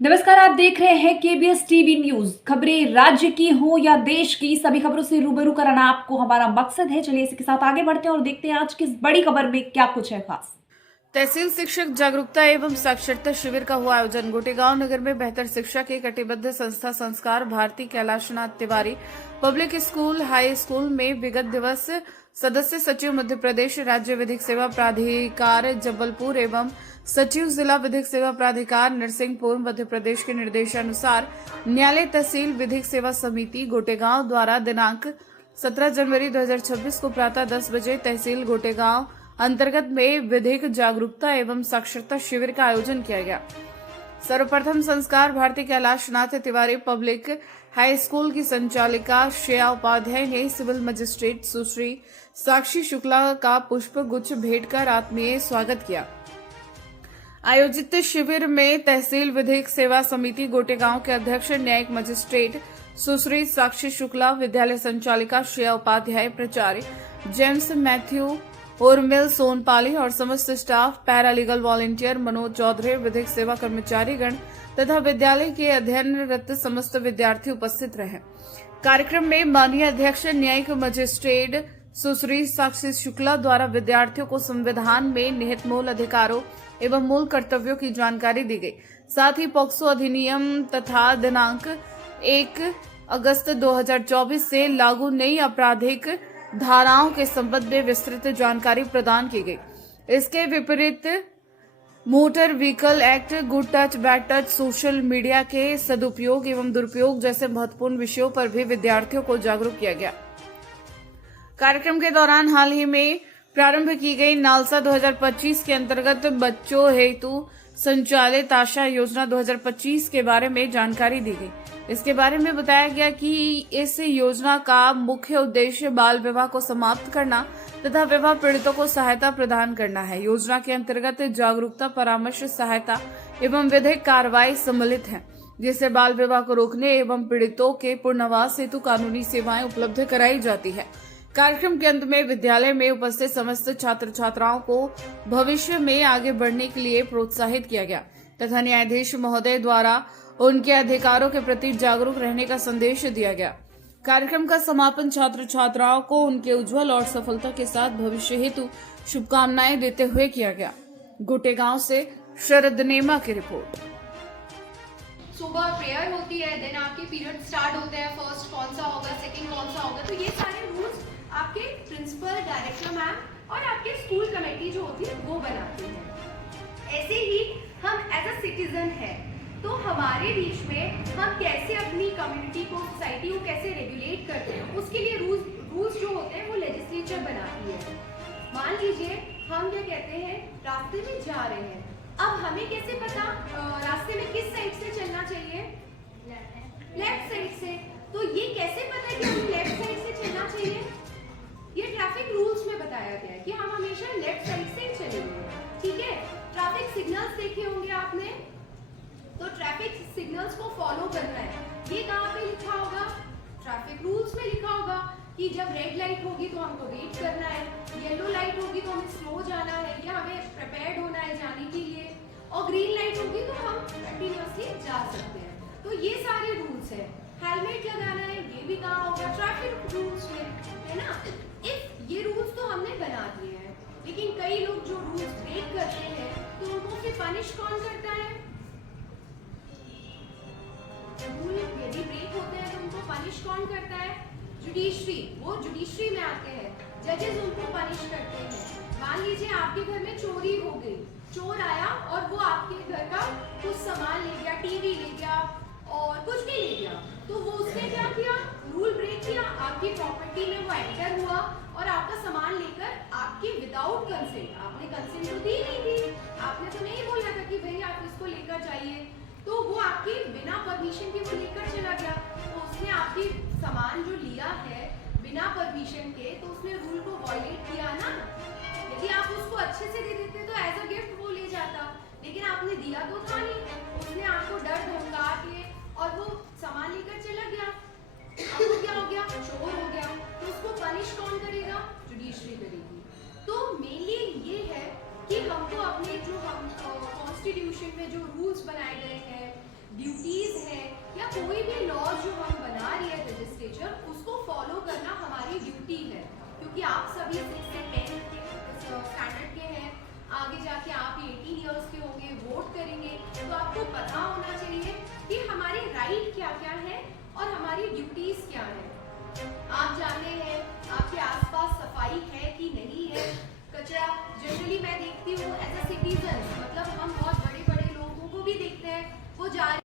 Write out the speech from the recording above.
नमस्कार, आप देख रहे हैं केबीएस टीवी न्यूज। खबरें राज्य की हो या देश की, सभी खबरों से रूबरू कराना आपको हमारा मकसद है। चलिए इसी के साथ आगे बढ़ते हैं और देखते हैं आज किस बड़ी खबर में क्या कुछ है खास। तहसील शिक्षक जागरूकता एवं साक्षरता शिविर का हुआ आयोजन। गोटेगांव नगर में बेहतर शिक्षा के कटिबद्ध संस्था Sanskar Bharati Kailashnath Tiwari public school high school में विगत दिवस सदस्य सचिव मध्य प्रदेश राज्य विधिक सेवा प्राधिकार जबलपुर एवं सचिव जिला विधिक सेवा प्राधिकार नरसिंहपुर मध्य प्रदेश के निर्देशानुसार न्यायालय तहसील विधिक सेवा समिति गोटेगांव द्वारा दिनांक 17 जनवरी 2026 को प्रातः 10 बजे तहसील गोटेगांव अंतर्गत में विधिक जागरूकता एवं साक्षरता शिविर का आयोजन किया गया। सर्वप्रथम Sanskar Bharati Kailashnath Tiwari public high school की संचालिका श्रेया उपाध्याय ने सिविल मजिस्ट्रेट सुश्री साक्षी शुक्ला का पुष्प गुच्छ भेंट कर आत्मीय स्वागत किया। आयोजित शिविर में तहसील विधिक सेवा समिति गोटेगांव के अध्यक्ष न्यायिक मजिस्ट्रेट सुश्री साक्षी शुक्ला, विद्यालय संचालिका श्रेया उपाध्याय, प्राचार्य जेम्स मैथ्यू उर्मिल सोनपाली और समस्त staff, paralegal volunteer Manoj Chaudhary, विधिक सेवा कर्मचारी गण तथा विद्यालय के अध्ययनरत समस्त विद्यार्थी उपस्थित रहे। कार्यक्रम में माननीय अध्यक्ष न्यायिक मजिस्ट्रेट सुश्री साक्षी शुक्ला द्वारा विद्यार्थियों को संविधान में निहित मूल अधिकारों एवं मूल कर्तव्यों की जानकारी दी गई। साथ ही पॉक्सो अधिनियम तथा दिनांक 1 अगस्त 2024 से लागू नई आपराधिक धाराओं के संबंध में विस्तृत जानकारी प्रदान की गई। इसके विपरीत motor vehicle act, good touch bad touch, social media के सदुपयोग एवं दुरुपयोग जैसे महत्वपूर्ण विषयों पर भी विद्यार्थियों को जागरूक किया गया। कार्यक्रम के दौरान हाल ही में प्रारंभ की गई नालसा 2025 के अंतर्गत बच्चों हेतु संचालित आशा योजना 2025 के बारे में जानकारी दी गई। इसके बारे में बताया गया कि इस योजना का मुख्य उद्देश्य बाल विवाह को समाप्त करना तथा विवाह पीड़ितों को सहायता प्रदान करना है। योजना के अंतर्गत जागरूकता, परामर्श, सहायता एवं विधिक कार्रवाई सम्मिलित है, जिससे बाल विवाह को रोकने एवं पीड़ितों के पुनर्वास हेतु कानूनी सेवाएं उपलब्ध कराई जाती है। कार्यक्रम के अंत में विद्यालय में उपस्थित समस्त छात्र छात्राओं को भविष्य में आगे बढ़ने के लिए प्रोत्साहित किया गया तथा न्यायाधीश महोदय द्वारा उनके अधिकारों के प्रति जागरूक रहने का संदेश दिया गया। कार्यक्रम का समापन छात्र छात्राओं को उनके उज्जवल और सफलता के साथ भविष्य हेतु शुभकामनाएं देते हुए किया गया। गोटेगांव से शरद नेमा की रिपोर्ट। सुबह प्रेयर होती है, देन आपके पीरियड स्टार्ट होते हैं, फर्स्ट कौन सा होगा, सेकंड कौन सा होगा, तो ये सारे रूल्स आपके प्रिंसिपल, डायरेक्टर मैम और आपके स्कूल कमेटी जो होती है वो बनाती है। ऐसे ही हम एज अ सिटीजन है तो हमारे बीच में हम कैसे अपनी कम्युनिटी को, सोसाइटी को कैसे रेगुलेट करते हैं, उसके लिए रूल्स जो होते हैं वो लेजिस्लेचर बनाती है। मान लीजिए हम क्या कहते हैं, रास्ते में जा रहे हैं, अब हमें कैसे पता रास्ते में किस साइड से चलना चाहिए, लेफ्ट साइड से, तो ये कैसे पता कि हमें लेफ्ट साइड से चलना चाहिए, ये ट्रैफिक रूल्स में बताया गया है कि हम हमेशा लेफ्ट साइड से चलेंगे। ठीक है, ट्रैफिक सिग्नल्स देखे होंगे आपने, तो ट्रैफिक सिग्नल्स को फॉलो करना है। ये कहाँ पे लिखा होगा, ट्रैफिक रूल्स में लिखा होगा कि जब रेड लाइट होगी तो हमको वेट करना है, येलो लाइट होगी तो हमें स्लो जाना है या हमें प्रिपेयर्ड होना है जाने के लिए, और ग्रीन लाइट होगी तो हम कंटिन्यूअसली जा सकते हैं। तो ये सारे रूल्स है। हेलमेट लगाना है, ये भी कहाँ होगा, ट्रैफिक रूल्स में, है ना। इफ ये रूल्स तो हमने बना दिए हैं, लेकिन कई लोग जो रूल्स ब्रेक करते हैं तो उनको फिर पनिश कौन करता है, रूल यदि ब्रेक होते हैं तो उनको पनिश कौन करता है, जुडिशरी। वो जुडिशरी में आते हैं, जजेस उनको पनिश करते हैं। मान लीजिए आपके घर में चोरी हो गई, चोर आया और वो आपके घर का कुछ सामान ले गया, टीवी ले गया और कुछ भी ले गया, तो वो उसने क्या किया, रूल ब्रेक किया, आपकी प्रॉपर्टी में वो एंटर हुआ और आपका सामान लेकर आपके विदाउट कंसेंट, आपने कंसेंट तो दी नहीं थी, आपने तो नहीं बोला था कि भाई आप इसको लेकर जाइए, तो वो आपके बिना परमिशन के वो लेकर चला गया, तो उसने आपकी सामान जो लिया है बिना परमिशन के, तो उसने रूल को वॉयलेट किया ना। यदि आप उसको अच्छे से दे देते तो एज अ गिफ्ट वो ले जाता, लेकिन आपने दिया तो था नहीं, उसने आपको डर धमका के और वो सामान लेकर चला गया, अब वो क्या हो गया, चोर हो गया, तो उसको पनिश कौन करेगा, जुडिशरी करेगी। तो मेनली ये है कि हमको अपने जो हम कॉन्स्टिट्यूशन में जो रूल्स बनाए गए हैं, लॉज जो हम बना रही है लेजिस्लेचर, उसको फॉलो करना हमारी ड्यूटी है, क्योंकि आप सभी 6 से 10 के स्टैंडर्ड के हैं, आगे जाके आप 18 इयर्स के होंगे, वोट करेंगे, तो आपको पता होना चाहिए कि हमारे राइट क्या क्या है और हमारी ड्यूटीज क्या है। आप जाने हैं आपके आसपास सफाई